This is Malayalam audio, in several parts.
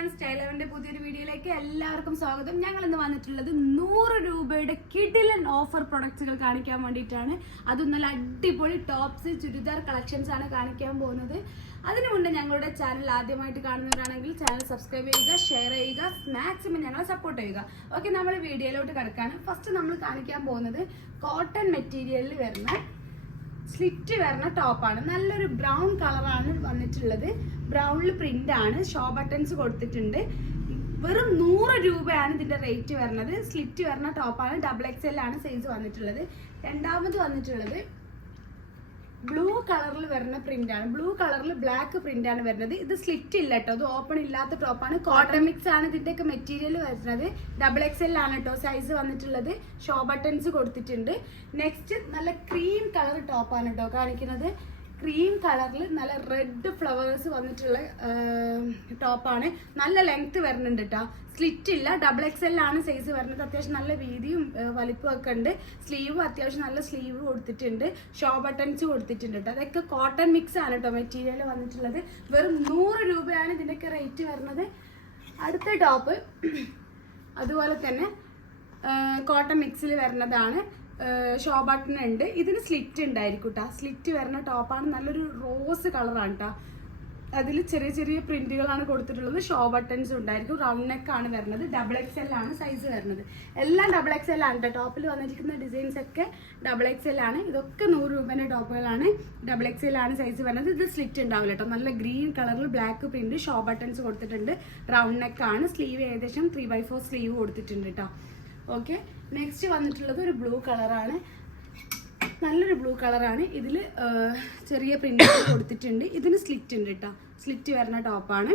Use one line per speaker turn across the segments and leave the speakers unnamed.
എവരിവൺ സ്റ്റൈൽ അവന്റെ പുതിയൊരു വീഡിയോയിലേക്ക് എല്ലാവർക്കും സ്വാഗതം. ഞങ്ങൾ ഇന്ന് വന്നിട്ടുള്ളത് നൂറ് രൂപയുടെ കിഡിലൻ ഓഫർ പ്രൊഡക്ട്സുകൾ കാണിക്കാൻ വേണ്ടിയിട്ടാണ്. അതും നല്ല അടിപൊളി ടോപ്സ് ചുരിദാർ കളക്ഷൻസ് ആണ് കാണിക്കാൻ പോകുന്നത്. അതിനു മുന്നേ ഞങ്ങളുടെ ചാനൽ ആദ്യമായിട്ട് കാണുന്നവരാണെങ്കിൽ ചാനൽ സബ്സ്ക്രൈബ് ചെയ്യുക ഷെയർ ചെയ്യുക മാക്സിമം ഞങ്ങളെ സപ്പോർട്ട് ചെയ്യുക. ഓക്കെ നമ്മൾ വീഡിയോയിലോട്ട് കിടക്കാണ്. ഫസ്റ്റ് നമ്മൾ കാണിക്കാൻ പോകുന്നത് കോട്ടൺ മെറ്റീരിയലിൽ വരുന്ന സ്ലിറ്റ് വരുന്ന ടോപ്പാണ് നല്ലൊരു ബ്രൗൺ കളറാണ് വന്നിട്ടുള്ളത്. ബ്രൗണിൽ പ്രിന്റ് ആണ്. ഷോ ബട്ടൺസ് കൊടുത്തിട്ടുണ്ട്. വെറും നൂറ് രൂപയാണ് ഇതിന്റെ റേറ്റ് വരുന്നത്. സ്ലിറ്റ് വരുന്ന ടോപ്പാണ് ഡബിൾ എക്സ് എൽ ആണ് സൈസ് വന്നിട്ടുള്ളത്. രണ്ടാമത് വന്നിട്ടുള്ളത് ബ്ലൂ കളറിൽ വരുന്ന പ്രിന്റ് ആണ്. ബ്ലൂ കളറിൽ ബ്ലാക്ക് പ്രിന്റ് ആണ് വരുന്നത്. ഇത് സ്ലിറ്റ് ഇല്ല കേട്ടോ ഇത് ഓപ്പൺ ഇല്ലാത്ത ടോപ്പാണ് കോട്ടൺ മിക്സ് ആണ് ഇതിന്റെ ഒക്കെ മെറ്റീരിയൽ വരുന്നത്. ഡബിൾ എക്സ് എൽ ആണ് കേട്ടോ സൈസ് വന്നിട്ടുള്ളത്. ഷോ ബട്ടൺസ് കൊടുത്തിട്ടുണ്ട്. നെക്സ്റ്റ് നല്ല ക്രീം കളർ ടോപ്പാണ് കേട്ടോ കാണിക്കുന്നത്. ക്രീം കളറിൽ നല്ല റെഡ് ഫ്ലവേഴ്സ് വന്നിട്ടുള്ള ടോപ്പാണ് നല്ല ലെങ്ത് വരുന്നുണ്ട് കേട്ടോ സ്ലിറ്റ് ഇല്ല. ഡബിൾ എക്സ് എൽ ആണ് സൈസ് വരുന്നത്. അത്യാവശ്യം നല്ല വീതിയും വലിപ്പവും ഒക്കെ ഉണ്ട്. സ്ലീവ് അത്യാവശ്യം നല്ല സ്ലീവ് കൊടുത്തിട്ടുണ്ട്. ഷോ ബട്ടൺസ് കൊടുത്തിട്ടുണ്ട് കേട്ടോ അതൊക്കെ കോട്ടൺ മിക്സ് ആണ് കേട്ടോ മെറ്റീരിയൽ വന്നിട്ടുള്ളത്. വെറും നൂറ് രൂപയാണ് ഇതിന്റെയൊക്കെ റേറ്റ് വരുന്നത്. അടുത്ത ടോപ്പ് അതുപോലെ തന്നെ കോട്ടൺ മിക്സിൽ വരുന്നതാണ്. ഷോ ബട്ടൺ ഉണ്ട്. ഇതിന് സ്ലിറ്റ് ഉണ്ടായിരിക്കും കേട്ടോ സ്ലിറ്റ് വരുന്ന ടോപ്പാണ് നല്ലൊരു റോസ് കളറാണ് കേട്ടോ അതിൽ ചെറിയ ചെറിയ പ്രിന്റുകളാണ് കൊടുത്തിട്ടുള്ളത്. ഷോ ബട്ടൺസ് ഉണ്ടായിരിക്കും. റൗണ്ട് നെക്ക് ആണ് വരുന്നത്. ഡബിൾ എക്സ് എൽ ആണ് സൈസ് വരുന്നത്. എല്ലാം ഡബിൾ എക്സ് എൽ ആണ് കേട്ടോ ടോപ്പിൽ വന്നിരിക്കുന്ന ഡിസൈൻസ് ഒക്കെ ഡബിൾ എക്സ് എൽ ആണ്. ഇതൊക്കെ നൂറ് രൂപേന്റെ ടോപ്പുകളാണ് ഡബിൾ എക്സ് എൽ ആണ് സൈസ് വരുന്നത്. ഇത് സ്ലിറ്റ് ഉണ്ടാവില്ല കേട്ടോ നല്ല ഗ്രീൻ കളറിൽ ബ്ലാക്ക് പ്രിന്റ് ഷോ ബട്ടൺസ് കൊടുത്തിട്ടുണ്ട്. റൗണ്ട് നെക്ക് ആണ്. സ്ലീവ് ഏകദേശം ത്രീ ബൈ ഫോർ സ്ലീവ് കൊടുത്തിട്ടുണ്ട് കേട്ടോ ഓക്കെ നെക്സ്റ്റ് വന്നിട്ടുള്ളത് ഒരു ബ്ലൂ കളറാണ് നല്ലൊരു ബ്ലൂ കളറാണ് ഇതിൽ ചെറിയ പ്രിന്റ് കൊടുത്തിട്ടുണ്ട്. ഇതിന് സ്ലിറ്റ് ഉണ്ട് കേട്ടോ സ്ലിറ്റ് വരുന്ന ടോപ്പാണ്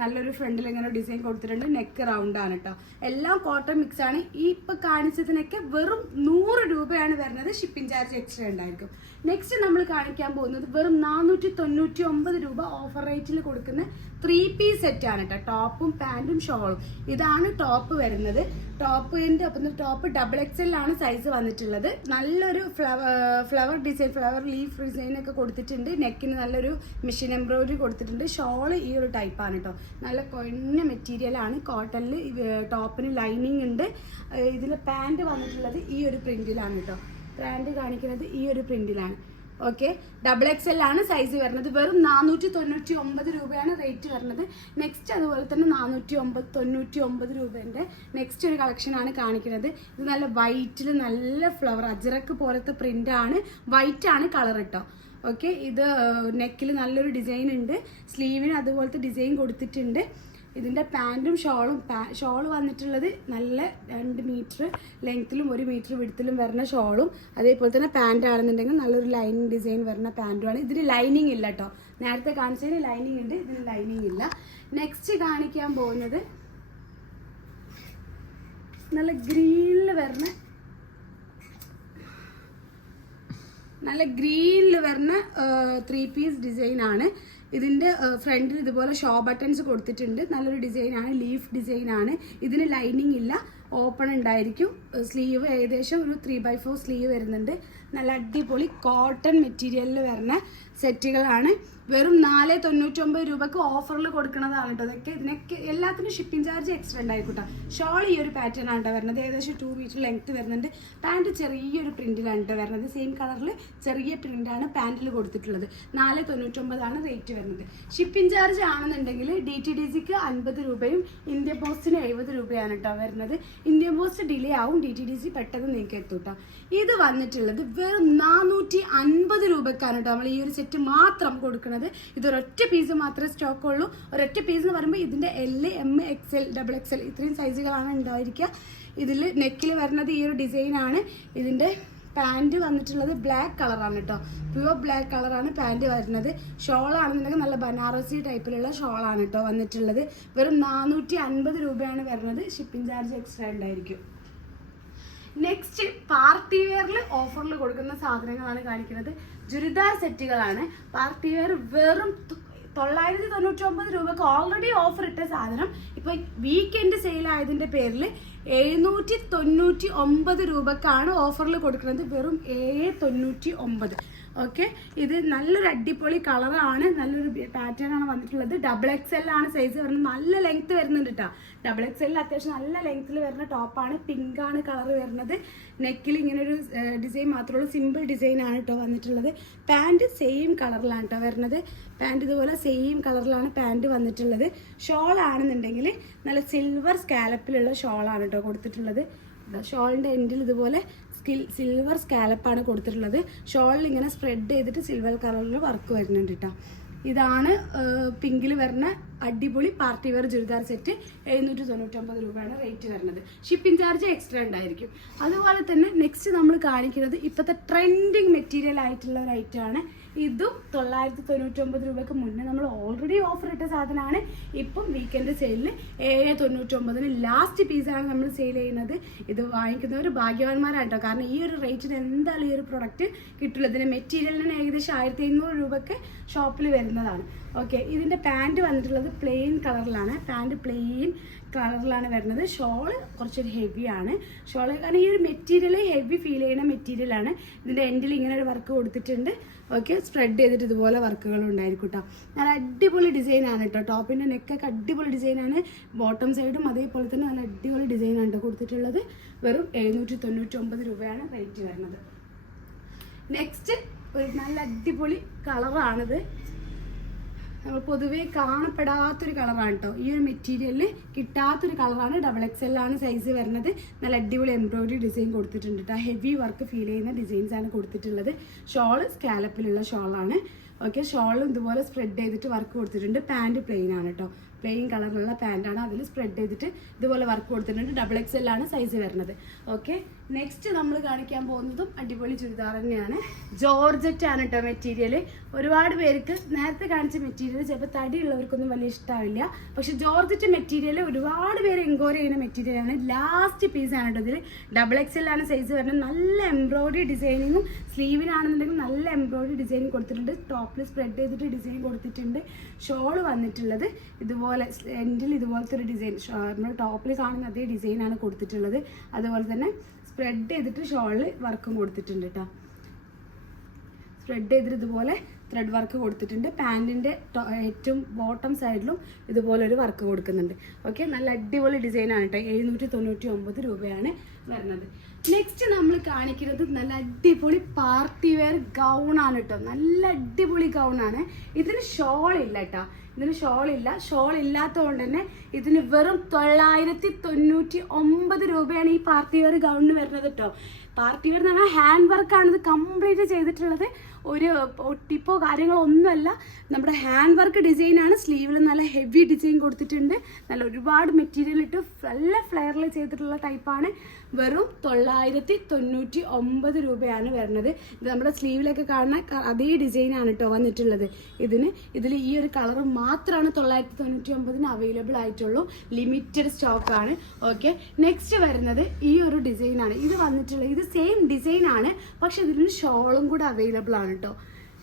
നല്ലൊരു ഫ്രണ്ടിൽ ഇങ്ങനെ ഡിസൈൻ കൊടുത്തിട്ടുണ്ട്. നെക്ക് റൗണ്ട് ആണ് കേട്ടോ എല്ലാം കോട്ടൺ മിക്സ് ആണ്. ഈ ഇപ്പൊ കാണിച്ചതിനൊക്കെ വെറും നൂറ് രൂപയാണ് വരുന്നത്. ഷിപ്പിംഗ് ചാർജ് എക്സ്ട്രാ ഉണ്ടായിരിക്കും. നെക്സ്റ്റ് നമ്മൾ കാണിക്കാൻ പോകുന്നത് വെറും നാനൂറ്റി തൊണ്ണൂറ്റി ഒമ്പത് രൂപ ഓഫർ റേറ്റിൽ കൊടുക്കുന്ന ത്രീ പീസ് സെറ്റ് ആണ് കേട്ടോ ടോപ്പും പാന്റും ഷോളും. ഇതാണ് ടോപ്പ് വരുന്നത്. ടോപ്പിന്റെ ഒപ്പം ടോപ്പ് ഡബിൾ എക്സ് എൽ ആണ് സൈസ് വന്നിട്ടുള്ളത്. നല്ലൊരു flower flower design flower leaf design ഒക്കെ കൊടുത്തിട്ടുണ്ട്. നെക്കിന് നല്ലൊരു മെഷീൻ എംബ്രോയിഡറി കൊടുത്തിട്ടുണ്ട്. ഷോൾ ഈ ഒരു ടൈപ്പാണ് കേട്ടോ. നല്ല കൊഞ്ഞ മെറ്റീരിയൽ ആണ്. കോട്ടണിൽ ടോപ്പിന് ലൈനിങ് ഉണ്ട്. ഇതിൽ പാന്റ് വന്നിട്ടുള്ളത് ഈ ഒരു പ്രിന്റിലാണ് കേട്ടോ. പാന്റ് കാണിക്കുന്നത് ഈ ഒരു പ്രിന്റിലാണ് ഓക്കെ ഡബിൾ എക്സ് എൽ ആണ് സൈസ് വരുന്നത്. വെറും നാനൂറ്റി തൊണ്ണൂറ്റി ഒമ്പത് രൂപയാണ് റേറ്റ് വരുന്നത്. നെക്സ്റ്റ് അതുപോലെ തന്നെ നാനൂറ്റി ഒമ്പത് തൊണ്ണൂറ്റി ഒമ്പത് രൂപേന്റെ നെക്സ്റ്റ് ഒരു കളക്ഷൻ ആണ് കാണിക്കുന്നത്. ഇത് നല്ല വൈറ്റിൽ നല്ല ഫ്ലവർ അജറക്ക് പോലത്തെ പ്രിന്റാണ് വൈറ്റാണ് കളർ കേട്ടോ. ഓക്കെ ഇത് നെക്കിൽ നല്ലൊരു ഡിസൈൻ ഉണ്ട്. സ്ലീവിന് അതുപോലത്തെ ഡിസൈൻ കൊടുത്തിട്ടുണ്ട്. ഇതിന്റെ പാന്റും ഷോളും ഷോൾ വന്നിട്ടുള്ളത് നല്ല രണ്ട് മീറ്റർ ലെങ്ത്തിലും ഒരു മീറ്റർ വിടുത്തിലും വരുന്ന ഷോളും അതേപോലെ തന്നെ പാന്റ് ആണെന്നുണ്ടെങ്കിൽ നല്ലൊരു ലൈനിങ് ഡിസൈൻ വരുന്ന പാന്റുമാണ് ഇതിന് ലൈനിങ് ഇല്ല കേട്ടോ നേരത്തെ കാണിച്ചതിന് ലൈനിങ് ഉണ്ട് ഇതിന് ലൈനിങ് ഇല്ല. നെക്സ്റ്റ് കാണിക്കാൻ പോകുന്നത് നല്ല ഗ്രീനിൽ വരുന്ന നല്ല ഗ്രീനിൽ വരുന്ന ത്രീ പീസ് ഡിസൈൻ ആണ്. ഇതിന്റെ ഫ്രണ്ടിൽ ഇതുപോലെ ഷോ ബട്ടൺസ് കൊടുത്തിട്ടുണ്ട്. നല്ലൊരു ഡിസൈനാണ് ലീഫ് ഡിസൈൻ ആണ്. ഇതിന് ലൈനിങ് ഇല്ല. ഓപ്പൺ ഉണ്ടായിരിക്കും. സ്ലീവ് ഏകദേശം ഒരു ത്രീ ബൈ ഫോർ സ്ലീവ് വരുന്നുണ്ട്. നല്ല അടിപൊളി കോട്ടൺ മെറ്റീരിയലിൽ വരുന്ന സെറ്റുകളാണ്. വെറും നാല് തൊണ്ണൂറ്റൊമ്പത് രൂപക്ക് ഓഫറിൽ കൊടുക്കുന്നതാണ് കേട്ടോ അതൊക്കെ ഇതിനൊക്കെ എല്ലാത്തിനും ഷിപ്പിംഗ് ചാർജ് എക്സ്ട്രാ ഉണ്ടായിക്കോട്ടെ. ഷോൾ ഈ ഒരു പാറ്റേൺ ആണ് കേട്ടോ വരുന്നത്. ഏകദേശം ടു മീറ്റർ ലെങ്ത് വരുന്നുണ്ട്. പാന്റ് ചെറിയൊരു പ്രിന്റിലാണ് കേട്ടോ വരുന്നത്. സെയിം കളറിൽ ചെറിയ പ്രിന്റാണ് പാന്റിൽ കൊടുത്തിട്ടുള്ളത്. നാല് തൊണ്ണൂറ്റൊമ്പതാണ് റേറ്റ് വരുന്നത്. ഷിപ്പിംഗ് ചാർജ് ആണെന്നുണ്ടെങ്കിൽ ഡി ടി ഡി സിക്ക് അൻപത് രൂപയും ഇന്ത്യ പോസ്റ്റിന് എഴുപത് രൂപയാണ് കേട്ടോ വരുന്നത്. ഇന്ത്യ പോസ്റ്റ് ഡിലേ ആവും. ഡി ടി ഡി സി പെട്ടെന്ന് നിങ്ങൾക്ക് എത്തും കേട്ടോ ഇത് വന്നിട്ടുള്ളത് വെറും നാനൂറ്റി അൻപത് രൂപക്കാണ് കേട്ടോ നമ്മൾ ഈ ഒരു സെറ്റ് മാത്രം കൊടുക്കുന്നത്. ഇതൊരൊറ്റ പീസ് മാത്രമേ സ്റ്റോക്ക് ഉള്ളൂ. ഒരൊറ്റ പീസ് എന്ന് പറയുമ്പോൾ ഇതിന്റെ L M X L double X L ഇത്രയും സൈസുകളാണ് ഉണ്ടായിരിക്കുക. ഇതിൽ നെക്കിൽ വരുന്നത് ഈ ഒരു ഡിസൈനാണ് ഇതിന്റെ പാന്റ് വന്നിട്ടുള്ളത് ബ്ലാക്ക് കളറാണ് കേട്ടോ. പ്യുവർ ബ്ലാക്ക് കളറാണ് പാന്റ് വരുന്നത്. ഷോൾ ആണെന്നുണ്ടെങ്കിൽ നല്ല ബനാറസി ടൈപ്പിലുള്ള ഷോളാണ് കേട്ടോ വന്നിട്ടുള്ളത്. വെറും നാനൂറ്റി അൻപത് രൂപയാണ് വരുന്നത്. ഷിപ്പിംഗ് ചാർജ് എക്സ്ട്രാ ഉണ്ടായിരിക്കും. നെക്സ്റ്റ് പാർട്ടി വെയറിൽ ഓഫറിൽ കൊടുക്കുന്ന സാധനങ്ങളാണ് കാണിക്കുന്നത്. ചുരിദാർ സെറ്റുകളാണ്. പാർട്ടി വെയർ വെറും തൊള്ളായിരത്തി തൊണ്ണൂറ്റി ഒമ്പത് രൂപക്ക് ഓൾറെഡി ഓഫർ ഇട്ട സാധനം. ഇപ്പൊ വീക്കെൻഡ് സെയിൽ ആയതിന്റെ പേരിൽ എഴുന്നൂറ്റി തൊണ്ണൂറ്റി ഒമ്പത് രൂപക്കാണ് ഓഫറിൽ കൊടുക്കുന്നത്. വെറും ഏഴ് തൊണ്ണൂറ്റി ഒമ്പത് ഓക്കെ? ഇത് നല്ലൊരു അടിപൊളി കളറാണ് നല്ലൊരു പാറ്റേൺ ആണ് വന്നിട്ടുള്ളത്. ഡബിൾ എക്സ് എൽ ആണ് സൈസ് വരുന്നത്. നല്ല ലെങ്ത് വരുന്നുണ്ട് കേട്ടോ ഡബിൾ എക്സ് എല്ലിൽ അത്യാവശ്യം നല്ല ലെങ്ത്തിൽ വരുന്ന ടോപ്പാണ് പിങ്ക് ആണ് കളർ വരുന്നത്. നെക്കിൽ ഇങ്ങനെ ഒരു ഡിസൈൻ മാത്രമേ ഉള്ളൂ. സിമ്പിൾ ഡിസൈൻ ആണ് കേട്ടോ വന്നിട്ടുള്ളത്. പാന്റ് സെയിം കളറിലാണ് കേട്ടോ വരുന്നത്. പാന്റ് ഇതുപോലെ സെയിം കളറിലാണ് പാന്റ് വന്നിട്ടുള്ളത്. ഷോൾ ആണെന്നുണ്ടെങ്കിൽ നല്ല സിൽവർ സ്കാലപ്പിലുള്ള ഷോളാണ് കേട്ടോ കൊടുത്തിട്ടുള്ളത്. ഷോളിന്റെ എൻഡിൽ ഇതുപോലെ സ്കിൽ സിൽവർ സ്കാലപ്പാണ് കൊടുത്തിട്ടുള്ളത്. ഷോളിൽ ഇങ്ങനെ സ്പ്രെഡ് ചെയ്തിട്ട് സിൽവർ കളറിൽ വർക്ക് വരുന്നുണ്ട് കേട്ടോ ഇതാണ് പിങ്കിൽ വരുന്ന അടിപൊളി പാർട്ടി വെയർ ചുരിദാർ സെറ്റ് എഴുന്നൂറ്റി തൊണ്ണൂറ്റൊമ്പത് രൂപയാണ് റേറ്റ് വരുന്നത്. ഷിപ്പിംഗ് ചാർജ് എക്സ്ട്രാ ഉണ്ടായിരിക്കും. അതുപോലെ തന്നെ നെക്സ്റ്റ് നമ്മൾ കാണിക്കുന്നത് ഇപ്പോഴത്തെ ട്രെൻഡിങ് മെറ്റീരിയൽ ആയിട്ടുള്ള ഒരു ഐറ്റം ആണ്. ഇതും തൊള്ളായിരത്തി തൊണ്ണൂറ്റൊമ്പത് രൂപയ്ക്ക് മുന്നേ നമ്മൾ ഓൾറെഡി ഓഫർ ഇട്ട സാധനമാണ്. ഇപ്പം വീക്കെൻഡ് സെയിലിൽ ഏഴ് തൊണ്ണൂറ്റൊമ്പതിന് ലാസ്റ്റ് പീസാണ് നമ്മൾ സെയിൽ ചെയ്യുന്നത്. ഇത് വാങ്ങിക്കുന്നവർ ഭാഗ്യവാന്മാരാണ് കേട്ടോ കാരണം ഈ ഒരു റേറ്റിന് എന്തായാലും ഈ ഒരു പ്രൊഡക്റ്റ് കിട്ടുള്ളൂ. ഇതിന് മെറ്റീരിയലിന് ഏകദേശം ആയിരത്തി അഞ്ഞൂറ് രൂപയ്ക്ക് ഷോപ്പിൽ വരുന്നതാണ്. ഓക്കെ ഇതിന്റെ പാന്റ് വന്നിട്ടുള്ളത് പ്ലെയിൻ കളറിലാണ് പാന്റ് പ്ലെയിൻ കളറിലാണ് വരുന്നത്. ഷോൾ കുറച്ചൊരു ഹെവിയാണ് ഷോൾ കാരണം ഈ ഒരു മെറ്റീരിയൽ ഹെവി ഫീൽ ചെയ്യുന്ന മെറ്റീരിയലാണ് ഇതിന്റെ എൻഡിൽ ഇങ്ങനെ ഒരു വർക്ക് കൊടുത്തിട്ടുണ്ട്. ഓക്കെ സ്പ്രെഡ് ചെയ്തിട്ട് ഇതുപോലെ വർക്കുകൾ ഉണ്ടായിരിക്കും കേട്ടോ നല്ല അടിപൊളി ഡിസൈനാണ് കേട്ടോ ടോപ്പിന്റെ നെക്കൊക്കെ അടിപൊളി ഡിസൈനാണ് ബോട്ടം സൈഡും അതേപോലെ തന്നെ നല്ല അടിപൊളി ഡിസൈനാണ് കൊടുത്തിട്ടുള്ളത്. വെറും എഴുന്നൂറ്റി തൊണ്ണൂറ്റി ഒമ്പത് രൂപയാണ് റേറ്റ് വരുന്നത്. നെക്സ്റ്റ് ഒരു നല്ല അടിപൊളി കളറാണിത് നമ്മൾ പൊതുവേ കാണപ്പെടാത്തൊരു കളറാണ് കേട്ടോ ഈ ഒരു മെറ്റീരിയലിൽ കിട്ടാത്തൊരു കളറാണ് ഡബിൾ എക്സ് എല്ലാണ് സൈസ് വരുന്നത്. നല്ല അടിപൊളി എംബ്രോയിഡറി ഡിസൈൻ കൊടുത്തിട്ടുണ്ട് കേട്ടോ ഹെവി വർക്ക് ഫീൽ ചെയ്യുന്ന ഡിസൈൻസ് ആണ് കൊടുത്തിട്ടുള്ളത്. ഷോൾ സ്കാലപ്പിലുള്ള ഷോളാണ് ഓക്കെ ഷോളും ഇതുപോലെ സ്പ്രെഡ് ചെയ്തിട്ട് വർക്ക് കൊടുത്തിട്ടുണ്ട്. പാന്റ് പ്ലെയിൻ ആണ് കേട്ടോ പ്ലെയിൻ കളറിലുള്ള പാന്റാണ് അതിൽ സ്പ്രെഡ് ചെയ്തിട്ട് ഇതുപോലെ വർക്ക് കൊടുത്തിട്ടുണ്ട്. ഡബിൾ എക്സ് എൽ ആണ് സൈസ് വരുന്നത്. ഓക്കെ നെക്സ്റ്റ് നമ്മൾ കാണിക്കാൻ പോകുന്നതും അടിപൊളി ചുരിദാർ തന്നെയാണ്. ജോർജറ്റ് ആണ് കേട്ടോ മെറ്റീരിയൽ ഒരുപാട് പേർക്ക് നേരത്തെ കാണിച്ച മെറ്റീരിയൽ ചിലപ്പോൾ തടിയുള്ളവർക്കൊന്നും വലിയ ഇഷ്ടമാവില്ല പക്ഷെ ജോർജറ്റ് മെറ്റീരിയൽ ഒരുപാട് പേര് എൻക്വയറി ചെയ്യുന്ന മെറ്റീരിയലാണ് ലാസ്റ്റ് പീസ് ആണ് കേട്ടോ ഇതിൽ ഡബിൾ എക്സ് എൽ ആണ് സൈസ് വരുന്നത്. നല്ല എംബ്രോയ്ഡറി ഡിസൈനിങ്ങും സ്ലീവിനാണെന്നുണ്ടെങ്കിൽ നല്ല എംബ്രോയ്ഡറി ഡിസൈനിങ് കൊടുത്തിട്ടുണ്ട്. ടോപ്പിൽ സ്പ്രെഡ് ചെയ്തിട്ട് ഡിസൈൻ കൊടുത്തിട്ടുണ്ട്. ഷോൾ വന്നിട്ടുള്ളത്. ഇതുപോലെ എൻഡിൽ ഇതുപോലത്തെ ഒരു ഡിസൈൻ നമ്മൾ ടോപ്പിൽ കാണുന്ന അതേ ഡിസൈനാണ് കൊടുത്തിട്ടുള്ളത്. അതുപോലെ തന്നെ സ്പ്രെഡ് ചെയ്തിട്ട് ഷോളിൽ വർക്കും കൊടുത്തിട്ടുണ്ട് കേട്ടോ സ്പ്രെഡ് ചെയ്തിട്ട് ഇതുപോലെ ത്രെഡ് വർക്ക് കൊടുത്തിട്ടുണ്ട്. പാന്റിന്റെ ഏറ്റവും ബോട്ടം സൈഡിലും ഇതുപോലെ ഒരു വർക്ക് കൊടുക്കുന്നുണ്ട്. ഓക്കെ നല്ല അടിപൊളി ഡിസൈനാണ് കേട്ടോ. എഴുന്നൂറ്റി തൊണ്ണൂറ്റി ഒമ്പത് രൂപയാണ് വരുന്നത്. നെക്സ്റ്റ് നമ്മൾ കാണിക്കുന്നത് നല്ല അടിപൊളി പാർട്ടി വെയർ ഗൗൺ ആണ് കേട്ടോ. നല്ല അടിപൊളി ഗൗൺ ആണ്. ഇതിന് ഷോൾ ഇല്ല കേട്ടോ. ഇതിന് ഷോൾ ഇല്ല. ഷോൾ ഇല്ലാത്തതുകൊണ്ട് തന്നെ ഇതിന് വെറും തൊള്ളായിരത്തി തൊണ്ണൂറ്റി ഒമ്പത് രൂപയാണ് ഈ പാർട്ടി വെയർ ഗൗണിന് വരുന്നത് കേട്ടോ. പാർട്ടി വെയർ എന്ന് പറഞ്ഞാൽ ഹാൻഡ് വർക്കാണ് ഇത് കംപ്ലീറ്റ് ചെയ്തിട്ടുള്ളത്. ഒരു ഒട്ടിപ്പോ കാര്യങ്ങളോ നമ്മുടെ ഹാൻഡ് വർക്ക് ഡിസൈനാണ് സ്ലീവിൽ നല്ല ഹെവി ഡിസൈൻ കൊടുത്തിട്ടുണ്ട്. നല്ല ഒരുപാട് മെറ്റീരിയൽ ഇട്ട് നല്ല ഫ്ലെയറിൽ ചെയ്തിട്ടുള്ള ടൈപ്പാണ് വെറും തൊള്ളായിരത്തി തൊണ്ണൂറ്റി ഒമ്പത് രൂപയാണ് വരുന്നത്. ഇത് നമ്മുടെ സ്ലീവിലൊക്കെ കാണുന്ന അതേ ഡിസൈനാണ് കേട്ടോ വന്നിട്ടുള്ളത്. ഇതിന് ഇതിൽ ഈ ഒരു കളർ മാത്രമാണ് തൊള്ളായിരത്തി തൊണ്ണൂറ്റി ഒമ്പതിന് അവൈലബിൾ ആയിട്ടുള്ളൂ ലിമിറ്റഡ് സ്റ്റോക്കാണ് ഓക്കെ നെക്സ്റ്റ് വരുന്നത് ഈ ഒരു ഡിസൈനാണ് ഇത് വന്നിട്ടുള്ളത് ഇത് സെയിം ഡിസൈനാണ് പക്ഷെ ഇതിന് ഷോളും കൂടെ അവൈലബിൾ ആണ്. കേട്ടോ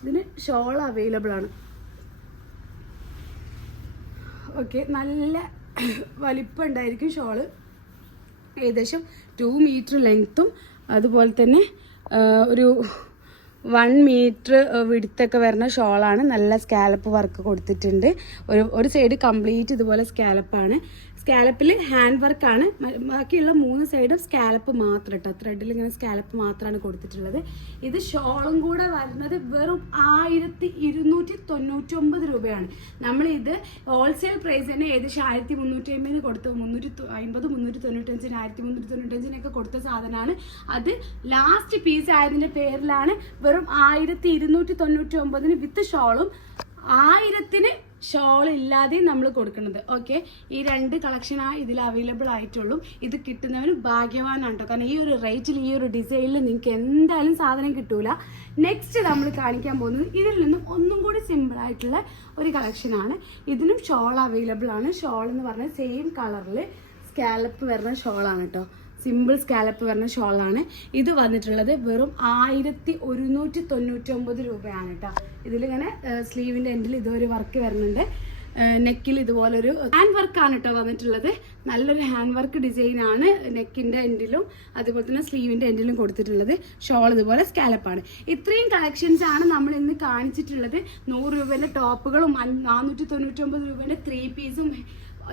ഇതിന് ഷോൾ അവൈലബിൾ ആണ്. ഓക്കെ നല്ല വലിപ്പം ഉണ്ടായിരിക്കും ഷോൾ. ഏകദേശം ടു മീറ്റർ ലെങ്ത്തും അതുപോലെ തന്നെ ഒരു വൺ മീറ്റർ വിടുത്തൊക്കെ വരുന്ന ഷോളാണ് നല്ല സ്കാലപ്പ് വർക്ക് കൊടുത്തിട്ടുണ്ട്. ഒരു ഒരു സൈഡ് കംപ്ലീറ്റ് ഇതുപോലെ സ്കാലപ്പാണ് സ്കാലപ്പിൽ ഹാൻഡ് വർക്കാണ് ബാക്കിയുള്ള മൂന്ന് സൈഡും സ്കാലപ്പ് മാത്രം കേട്ടോ ത്രെഡിൽ ഇങ്ങനെ സ്കാലപ്പ് മാത്രമാണ് കൊടുത്തിട്ടുള്ളത്. ഇത് ഷോളും കൂടെ വരുന്നത് വെറും ആയിരത്തി ഇരുന്നൂറ്റി തൊണ്ണൂറ്റി ഒമ്പത് രൂപയാണ് നമ്മളിത് ഹോൾസെയിൽ പ്രൈസ് തന്നെ ഏകദേശം ആയിരത്തി മുന്നൂറ്റി അമ്പതിന് കൊടുത്ത മുന്നൂറ്റി അമ്പത് മുന്നൂറ്റി തൊണ്ണൂറ്റഞ്ചിന് ആയിരത്തി മുന്നൂറ്റി തൊണ്ണൂറ്റഞ്ചിനൊക്കെ കൊടുത്ത സാധനമാണ്. അത് ലാസ്റ്റ് പീസ് ആയതിന്റെ പേരിലാണ് വെറും ആയിരത്തി ഇരുന്നൂറ്റി തൊണ്ണൂറ്റി ഒമ്പതിന് വിത്ത് ഷോളും ആയിരത്തിന് ഷോൾ ഇല്ലാതെ നമ്മൾ കൊടുക്കുന്നത്. ഓക്കെ ഈ രണ്ട് കളക്ഷനാ ഇതിൽ അവൈലബിൾ ആയിട്ടുള്ളൂ. ഇത് കിട്ടുന്നവന് ഭാഗ്യവാനാണ് കേട്ടോ കാരണം ഈ ഒരു റേറ്റിൽ ഈ ഒരു ഡിസൈനിൽ നിങ്ങൾക്ക് എന്തായാലും സാധനം കിട്ടൂല. നെക്സ്റ്റ് നമ്മൾ കാണിക്കാൻ പോകുന്നത് ഇതിൽ നിന്നും ഒന്നും കൂടി സിമ്പിൾ ആയിട്ടുള്ള ഒരു കളക്ഷനാണ് ഇതിനും ഷോൾ അവൈലബിൾ ആണ്. ഷോൾ എന്ന് പറഞ്ഞാൽ സെയിം കളറിൽ സ്കാലപ്പ് വരുന്ന ഷോളാണ് കേട്ടോ സിമ്പിൾ സ്കാലപ്പ് വരുന്ന ഷോളാണ് ഇത് വന്നിട്ടുള്ളത്. വെറും ആയിരത്തി ഒരുന്നൂറ്റി തൊണ്ണൂറ്റി ഒമ്പത് രൂപയാണ് കേട്ടോ. ഇതിലിങ്ങനെ സ്ലീവിന്റെ എൻഡിൽ ഇതൊരു വർക്ക് വരുന്നുണ്ട്. നെക്കിൽ ഇതുപോലൊരു ഹാൻഡ് വർക്കാണ് കേട്ടോ വന്നിട്ടുള്ളത്. നല്ലൊരു ഹാൻഡ് വർക്ക് ഡിസൈനാണ് ആണ് നെക്കിന്റെ എൻഡിലും അതുപോലെ തന്നെ സ്ലീവിന്റെ എൻഡിലും കൊടുത്തിട്ടുള്ളത്. ഷോൾ ഇതുപോലെ സ്കാലപ്പാണ് ഇത്രയും കളക്ഷൻസ് ആണ് നമ്മൾ ഇന്ന് കാണിച്ചിട്ടുള്ളത്. നൂറ് രൂപേന്റെ ടോപ്പുകളും നാനൂറ്റി തൊണ്ണൂറ്റി ഒമ്പത് രൂപേന്റെ ത്രീ പീസും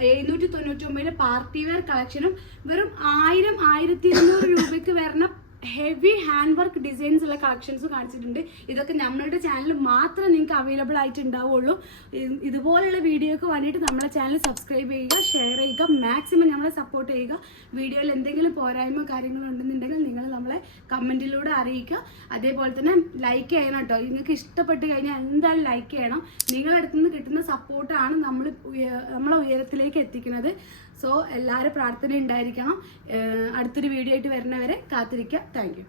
എഴുന്നൂറ്റി തൊണ്ണൂറ്റി ഒമ്പതിന്റെ പാർട്ടി വെയർ കളക്ഷനും വെറും ആയിരം ആയിരത്തി ഇരുന്നൂറ് രൂപയ്ക്ക് വരുന്ന ഹെവി ഹാൻഡ് വർക്ക് ഡിസൈൻസ് ഉള്ള കളക്ഷൻസ് കാണിച്ചിട്ടുണ്ട്. ഇതൊക്കെ നമ്മളുടെ ചാനൽ മാത്രം നിങ്ങൾക്ക് അവൈലബിൾ ആയിട്ട് ഉണ്ടാവുള്ളൂ ഇതുപോലുള്ള വീഡിയോക്ക് വേണ്ടിയിട്ട് നമ്മളെ ചാനൽ സബ്സ്ക്രൈബ് ചെയ്യുക ഷെയർ ചെയ്യുക മാക്സിമം നമ്മളെ സപ്പോർട്ട് ചെയ്യുക. വീഡിയോയിൽ എന്തെങ്കിലും പോരായ്മ കാര്യങ്ങളുണ്ടെന്നുണ്ടെങ്കിൽ നിങ്ങൾ നമ്മളെ കമന്റിലൂടെ അറിയിക്കുക. അതേപോലെ തന്നെ ലൈക്ക് ചെയ്യണം കേട്ടോ. നിങ്ങൾക്ക് ഇഷ്ടപ്പെട്ട് കഴിഞ്ഞാൽ എന്തായാലും ലൈക്ക് ചെയ്യണം. നിങ്ങളുടെ അടുത്ത് നിന്ന് കിട്ടുന്ന സപ്പോർട്ടാണ് നമ്മൾ നമ്മളെ ഉയരത്തിലേക്ക് എത്തിക്കുന്നത്. സോ എല്ലാവരും പ്രാർത്ഥന ഉണ്ടായിരിക്കണം അടുത്തൊരു വീഡിയോ ആയിട്ട് വരുന്നവരെ കാത്തിരിക്കുക. താങ്ക്